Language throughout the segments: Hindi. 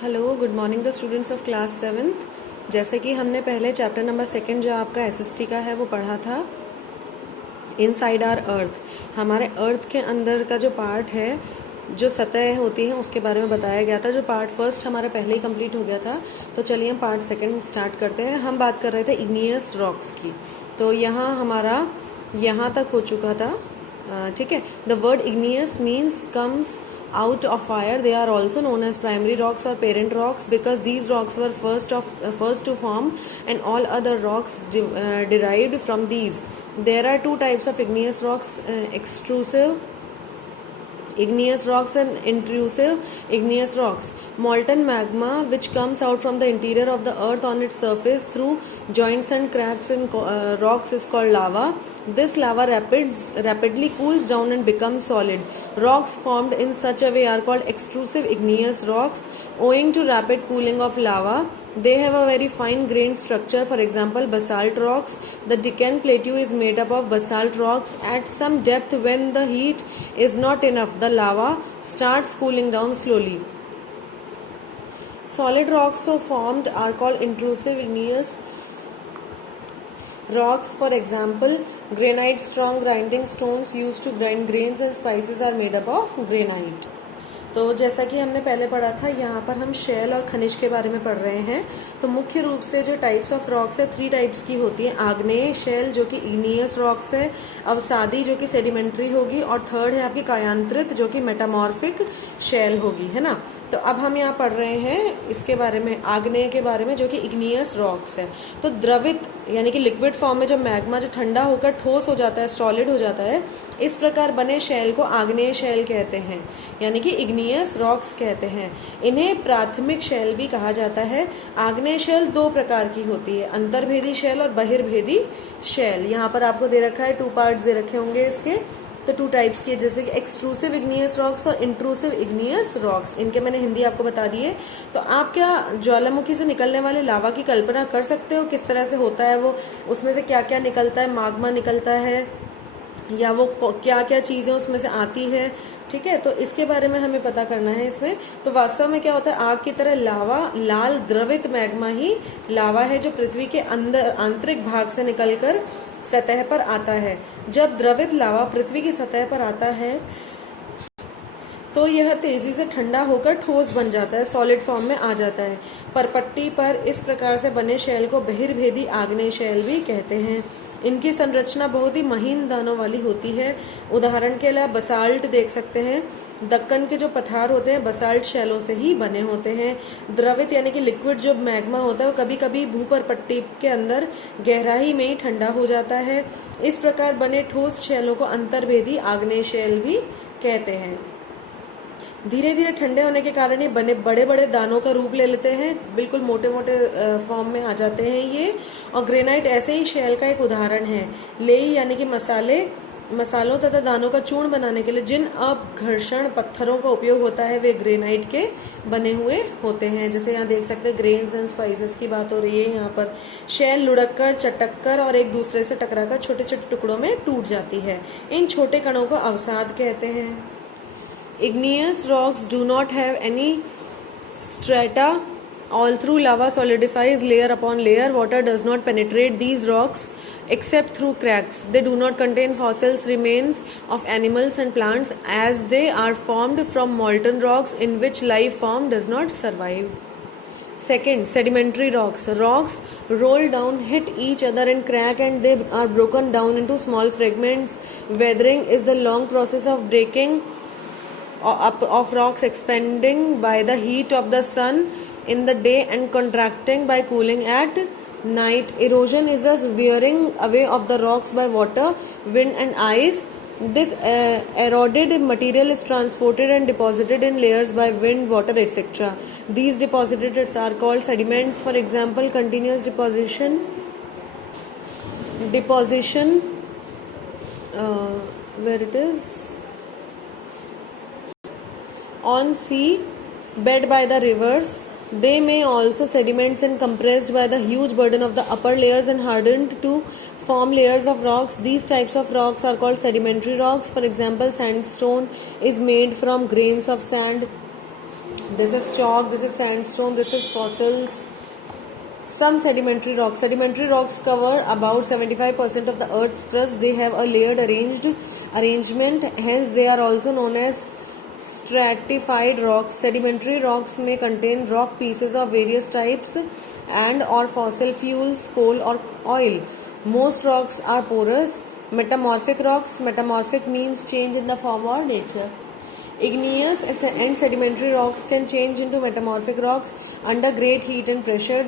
Hello, good morning the students of class 7th। जैसे कि हमने पहले चैप्टर नंबर 2 जो आपका एसएसटी का है वो पढ़ा था, इनसाइड आवर अर्थ। हमारे अर्थ के अंदर का जो पार्ट है, जो सतह होती है, उसके बारे में बताया गया था। जो पार्ट फर्स्ट हमारा पहले ही कंप्लीट हो गया था, तो चलिए हम पार्ट सेकंड स्टार्ट करते हैं। हम बात कर रहे थे इग्नियस रॉक्स की, तो यहाँ हमारा यहाँ तक हो चुका था। ठीक है। The word igneous means comes out of fire. They are also known as primary rocks or parent rocks because these rocks were first to form, and all other rocks derived from these. There are two types of igneous rocks: extrusive igneous rocks and intrusive igneous rocks. Molten magma which comes out from the interior of the earth on its surface through joints and cracks in rocks is called lava. This lava rapidly cools down and becomes solid. Rocks formed in such a way are called extrusive igneous rocks. Owing to rapid cooling of lava, they have a very fine grained structure. For example, basalt rocks. The Deccan Plateau is made up of basalt rocks. At some depth, when the heat is not enough, the lava starts cooling down slowly. Solid rocks so formed are called intrusive igneous rocks. For example, granite. Strong grinding stones used to grind grains and spices are made up of granite. तो जैसा कि हमने पहले पढ़ा था, यहाँ पर हम शेल और खनिज के बारे में पढ़ रहे हैं। तो मुख्य रूप से जो टाइप्स ऑफ रॉक्स है, 3 टाइप्स की होती है। आग्नेय शेल जो कि इग्नियस रॉक्स है, अवसादी जो कि सेडिमेंट्री होगी, और थर्ड है आपकी कायांत्रित जो कि मेटामॉर्फिक शेल होगी, है ना। तो अब हम यहाँ पढ़ रहे हैं इसके बारे में, आग्नेय के बारे में, जो कि इग्नियस रॉक्स है। तो द्रवित यानी कि लिक्विड फॉर्म में जो मैग्मा जो ठंडा होकर ठोस हो जाता है, सॉलिड हो जाता है, इस प्रकार बने शेल को आग्नेय शेल कहते हैं, यानी कि इग्नियस रॉक्स कहते हैं। इन्हें प्राथमिक शेल भी कहा जाता है। आग्नेय शेल 2 प्रकार की होती है, अंतर्भेदी शेल और बहिर्भेदी शेल। यहाँ पर आपको दे रखा है, 2 पार्ट्स दे रखे होंगे इसके। तो 2 टाइप्स की है, जैसे कि एक्सट्रूसिव इग्नियस रॉक्स और इंट्रूसिव इग्नियस रॉक्स। इनके मैंने हिंदी आपको बता दी है। तो आप क्या ज्वालामुखी से निकलने वाले लावा की कल्पना कर सकते हो, किस तरह से होता है वो, उसमें से क्या क्या निकलता है, माग्मा निकलता है, या वो क्या क्या चीज़ें उसमें से आती है। ठीक है, तो इसके बारे में हमें पता करना है इसमें। तो वास्तव में क्या होता है, आग की तरह लावा, लाल द्रवित मैग्मा ही लावा है, जो पृथ्वी के अंदर आंतरिक भाग से निकलकर सतह पर आता है। जब द्रवित लावा पृथ्वी की सतह पर आता है तो यह तेजी से ठंडा होकर ठोस बन जाता है, सॉलिड फॉर्म में आ जाता है। परपट्टी पर इस प्रकार से बने शेल को बहिर्भेदी आग्नेय शेल भी कहते हैं। इनकी संरचना बहुत ही महीन दानों वाली होती है। उदाहरण के लिए बसाल्ट देख सकते हैं। दक्कन के जो पठार होते हैं बसाल्ट शेलों से ही बने होते हैं। द्रवित यानी कि लिक्विड जो मैग्मा होता है वो कभी कभी भूपरपट्टी के अंदर गहराई में ही ठंडा हो जाता है। इस प्रकार बने ठोस शेलों को अंतर्भेदी आग्नेय शेल भी कहते हैं। धीरे धीरे ठंडे होने के कारण ये बने बड़े बड़े दानों का रूप ले लेते हैं, बिल्कुल मोटे मोटे फॉर्म में आ जाते हैं ये। और ग्रेनाइट ऐसे ही शेल का एक उदाहरण है। लेई यानी कि मसालों तथा दानों का चूर्ण बनाने के लिए जिन अपघर्षण पत्थरों का उपयोग होता है वे ग्रेनाइट के बने हुए होते हैं। जैसे यहाँ देख सकते हैं, ग्रेन्स एंड स्पाइसेस की बात हो रही है। यहाँ पर शेल लुढ़क कर, चटक कर और एक दूसरे से टकराकर छोटे छोटे टुकड़ों में टूट जाती है। इन छोटे कणों को अवसाद कहते हैं। Igneous rocks do not have any strata. All through lava solidifies layer upon layer. Water does not penetrate these rocks except through cracks. They do not contain fossils remains of animals and plants, as they are formed from molten rocks in which life form does not survive. Second, sedimentary rocks. Rocks roll down, hit each other and crack, and they are broken down into small fragments. Weathering is the long process of breaking of rocks, expanding by the heat of the sun in the day and contracting by cooling at night. Erosion is the wearing away of the rocks by water, wind and ice. This eroded material is transported and deposited in layers by wind, water, etc. These deposits are called sediments. For example, continuous deposition where it is on sea bed by the rivers. They may also sediments and compressed by the huge burden of the upper layers and hardened to form layers of rocks. These types of rocks are called sedimentary rocks. For example, sandstone is made from grains of sand. This is chalk, this is sandstone, this is fossils. Some sedimentary rocks. Sedimentary rocks cover about 75% of the Earth's crust. They have a layered arrangement. Hence, they are also known as stratified rocks. Sedimentary rocks may contain rock pieces of various types and or fossil fuels, coal or oil. Most rocks are porous. Metamorphic rocks. Metamorphic means change in the form or nature. Igneous and sedimentary rocks can change into metamorphic rocks under great heat and pressure,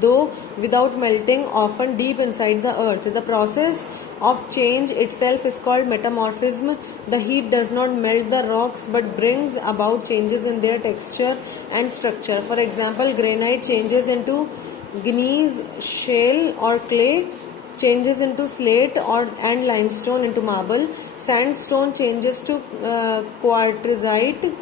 though without melting, often deep inside the earth. The process of change itself is called metamorphism. The heat does not melt the rocks but brings about changes in their texture and structure. For example, granite changes into gneiss, shale or clay, changes into slate and limestone into marble. Sandstone changes to quartzite.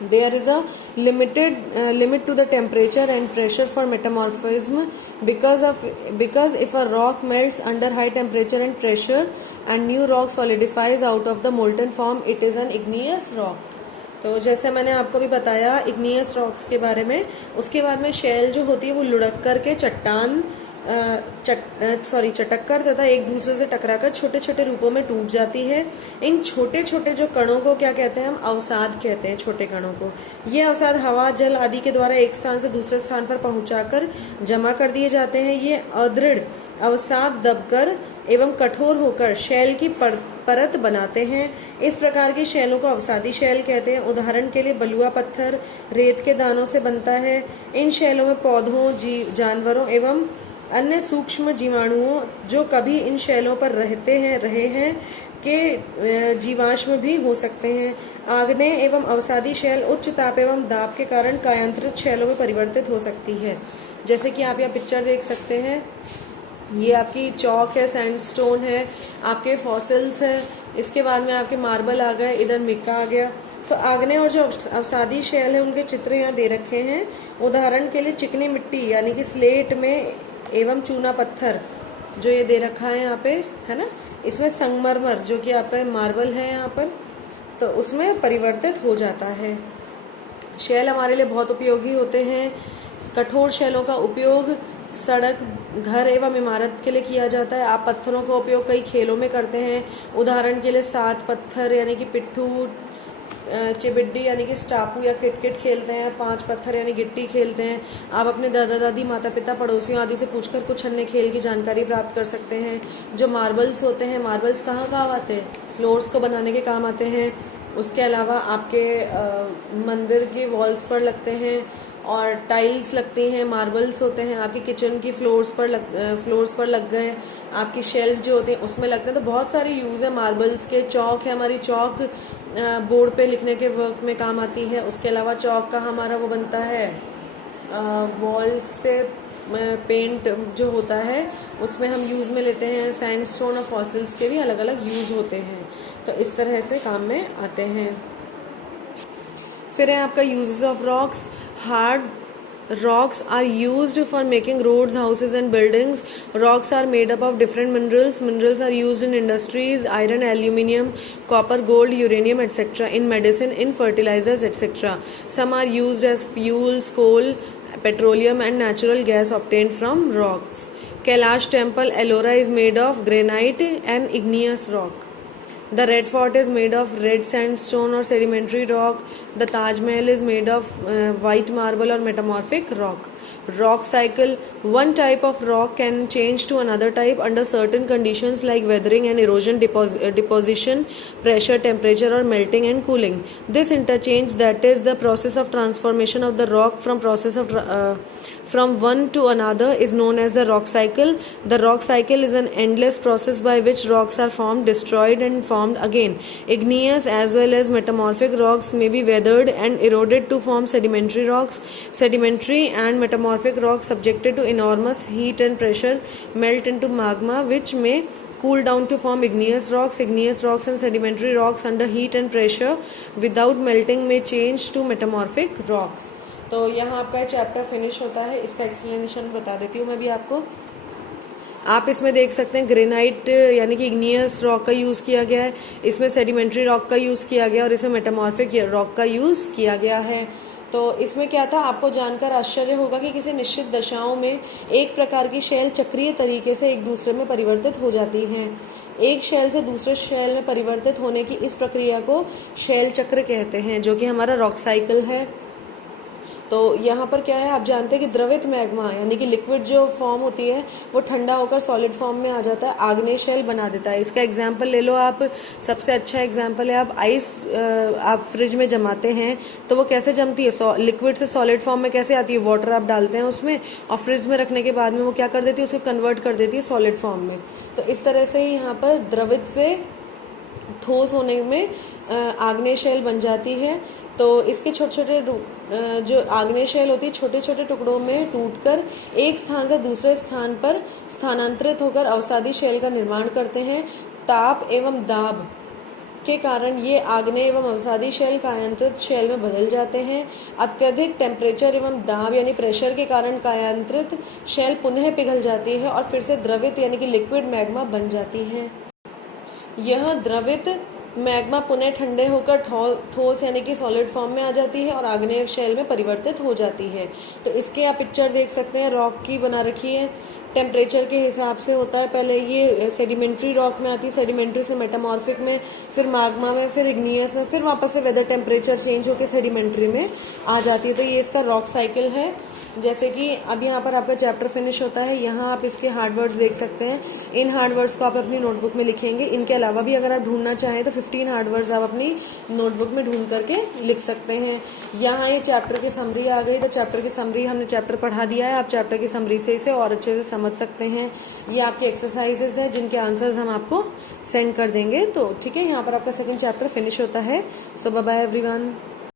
There is a limit to the temperature and pressure for metamorphism because if a rock melts under high temperature and pressure and new rock solidifies out of the molten form, it is an igneous rock. तो जैसे मैंने आपको भी बताया इग्नियस रॉक्स के बारे में, उसके बाद में शेल जो होती है वो लुढ़क करके चट्टान चटक कर तथा एक दूसरे से टकराकर छोटे छोटे रूपों में टूट जाती है। इन छोटे छोटे जो कणों को क्या कहते हैं? हम अवसाद कहते हैं। छोटे कणों को ये अवसाद हवा, जल आदि के द्वारा एक स्थान से दूसरे स्थान पर पहुंचाकर जमा कर दिए जाते हैं। ये अदृढ़ अवसाद दबकर एवं कठोर होकर शैल की परत बनाते हैं। इस प्रकार की शैलों को अवसादी शैल कहते हैं। उदाहरण के लिए बलुआ पत्थर रेत के दानों से बनता है। इन शैलों में पौधों, जानवरों एवं अन्य सूक्ष्म जीवाणुओं जो कभी इन शैलों पर रहे हैं के जीवाश्म भी हो सकते हैं। आग्नेय एवं अवसादी शैल उच्च ताप एवं दाब के कारण कायांतरित शैलों में परिवर्तित हो सकती है। जैसे कि आप यहाँ पिक्चर देख सकते हैं, ये आपकी चौक है, सैंडस्टोन है, आपके फॉसिल्स है, इसके बाद में आपके मार्बल आ गए, इधर मिक्का आ गया। तो आग्नेय और जो अवसादी शैल है उनके चित्र यहाँ दे रखे हैं। उदाहरण के लिए चिकनी मिट्टी यानी कि स्लेट में एवं चूना पत्थर जो ये दे रखा है यहाँ पे, है ना, इसमें संगमरमर जो कि आपका मार्बल है यहाँ पर, तो उसमें परिवर्तित हो जाता है। शैल हमारे लिए बहुत उपयोगी होते हैं। कठोर शैलों का उपयोग सड़क, घर एवं इमारत के लिए किया जाता है। आप पत्थरों का उपयोग कई खेलों में करते हैं। उदाहरण के लिए 7 पत्थर यानी कि पिट्ठू, चिबिड्डी यानी कि स्टापू या किटकिट खेलते हैं। 5 पत्थर यानी गिट्टी खेलते हैं। आप अपने दादा दादी, माता पिता, पड़ोसियों आदि से पूछकर कुछ अन्य खेल की जानकारी प्राप्त कर सकते हैं। जो मार्बल्स होते हैं, मार्बल्स कहाँ काम आते हैं? फ्लोर्स को बनाने के काम आते हैं। उसके अलावा आपके मंदिर के वॉल्स पर लगते हैं और टाइल्स लगती हैं। मार्बल्स होते हैं आपकी किचन की फ्लोर्स पर लग गए। आपकी शेल्फ जो होते हैं उसमें लगते हैं। तो बहुत सारे यूज़ है मार्बल्स के। चौक है हमारी, चौक बोर्ड पे लिखने के वर्क में काम आती है। उसके अलावा चौक का हमारा वो बनता है वॉल्स पे पेंट जो होता है उसमें हम यूज़ में लेते हैं। सैंडस्टोन और फॉसिल्स के भी अलग अलग यूज़ होते हैं। तो इस तरह से काम में आते हैं। फिर है आपका uses of rocks. Hard rocks are used for making roads, houses and buildings. Rocks are made up of different minerals. Minerals are used in industries: iron, aluminium, copper, gold, uranium, etc. In medicine, in fertilizers, etc. Some are used as fuels: coal, petroleum and natural gas obtained from rocks. Kailash Temple, Ellora, is made of granite and igneous rock. The Red Fort is made of red sandstone or sedimentary rock. The Taj Mahal is made of white marble or metamorphic rock. Rock cycle. One type of rock can change to another type under certain conditions like weathering and erosion, deposition, pressure, temperature or melting and cooling. This interchange, that is the process of transformation of the rock from one to another, is known as the rock cycle. The rock cycle is an endless process by which rocks are formed, destroyed and formed again. Igneous as well as metamorphic rocks may be weathered and eroded to form sedimentary rocks. Sedimentary and metamorphic rocks subjected to enormous heat and pressure melt into magma, which may cool down to form igneous rocks. Igneous rocks and sedimentary rocks under heat and pressure without melting may change to metamorphic rocks. तो यहाँ आपका चैप्टर फिनिश होता है। इसका एक्सप्लेनेशन बता देती हूँ मैं भी आपको। आप इसमें देख सकते हैं ग्रेनाइट यानी कि इग्नियस रॉक का यूज़ किया गया है, इसमें सेडिमेंट्री रॉक का यूज़ किया गया और इसमें मेटामॉर्फिक रॉक का यूज़ किया गया है। तो इसमें क्या था, आपको जानकर आश्चर्य होगा कि किसी निश्चित दशाओं में एक प्रकार की शेल चक्रीय तरीके से एक दूसरे में परिवर्तित हो जाती हैं। एक शेल से दूसरे शेल में परिवर्तित होने की इस प्रक्रिया को शेल चक्र कहते हैं, जो कि हमारा रॉक साइकिल है। तो यहाँ पर क्या है, आप जानते हैं कि द्रवित मैग्मा यानी कि लिक्विड जो फॉर्म होती है वो ठंडा होकर सॉलिड फॉर्म में आ जाता है, आग्नेय शेल बना देता है। इसका एग्जांपल ले लो आप, सबसे अच्छा एग्जांपल है, आप आइस आप फ्रिज में जमाते हैं तो वो कैसे जमती है, लिक्विड से सॉलिड फॉर्म में कैसे आती है, वाटर आप डालते हैं उसमें और फ्रिज में रखने के बाद में वो क्या कर देती है, उसको कन्वर्ट कर देती है सॉलिड फॉर्म में। तो इस तरह से ही यहाँ पर द्रवित से ठोस होने में आग्नेय शेल बन जाती है। तो इसके छोटे छोटे जो आग्नेय शेल होती है छोटे छोटे टुकड़ों में टूटकर एक स्थान से दूसरे स्थान पर स्थानांतरित होकर अवसादी शेल का निर्माण करते हैं। ताप एवं दाब के कारण ये आग्नेय एवं अवसादी शेल कायांतरित शेल में बदल जाते हैं। अत्यधिक टेम्परेचर एवं दाब यानी प्रेशर के कारण कायांतरित शेल पुनः पिघल जाती है और फिर से द्रवित यानी कि लिक्विड मैग्मा बन जाती है। यह द्रवित मैग्मा पुनः ठंडे होकर ठोस यानी कि सॉलिड फॉर्म में आ जाती है और आग्नेय शेल में परिवर्तित हो जाती है। तो इसके आप पिक्चर देख सकते हैं, रॉक की बना रखी है, टेम्परेचर के हिसाब से होता है। पहले ये सेडिमेंट्री रॉक में आती है, सेडिमेंट्री से मेटामॉर्फिक में, फिर मैग्मा में, फिर इग्नियस में, फिर वापस से वेदर टेम्परेचर चेंज होकर सेडिमेंट्री में आ जाती है। तो ये इसका रॉक साइकिल है। जैसे कि अब यहाँ पर आपका चैप्टर फिनिश होता है, यहाँ आप इसके हार्ड वर्ड्स देख सकते हैं। इन हार्ड वर्ड्स को आप अपनी नोटबुक में लिखेंगे। इनके अलावा भी अगर आप ढूंढना चाहें तो 15 हार्ड वर्ड्स आप अपनी नोटबुक में ढूंढ करके लिख सकते हैं। यहाँ ये चैप्टर की समरी आ गई, तो चैप्टर की समरी हमने चैप्टर पढ़ा दिया है, आप चैप्टर की समरी से इसे और अच्छे से समझ सकते हैं। ये आपके एक्सरसाइजेज हैं जिनके आंसर्स हम आपको सेंड कर देंगे। तो ठीक है, यहाँ पर आपका सेकंड चैप्टर फिनिश होता है। सो बाय बाय एवरीवन।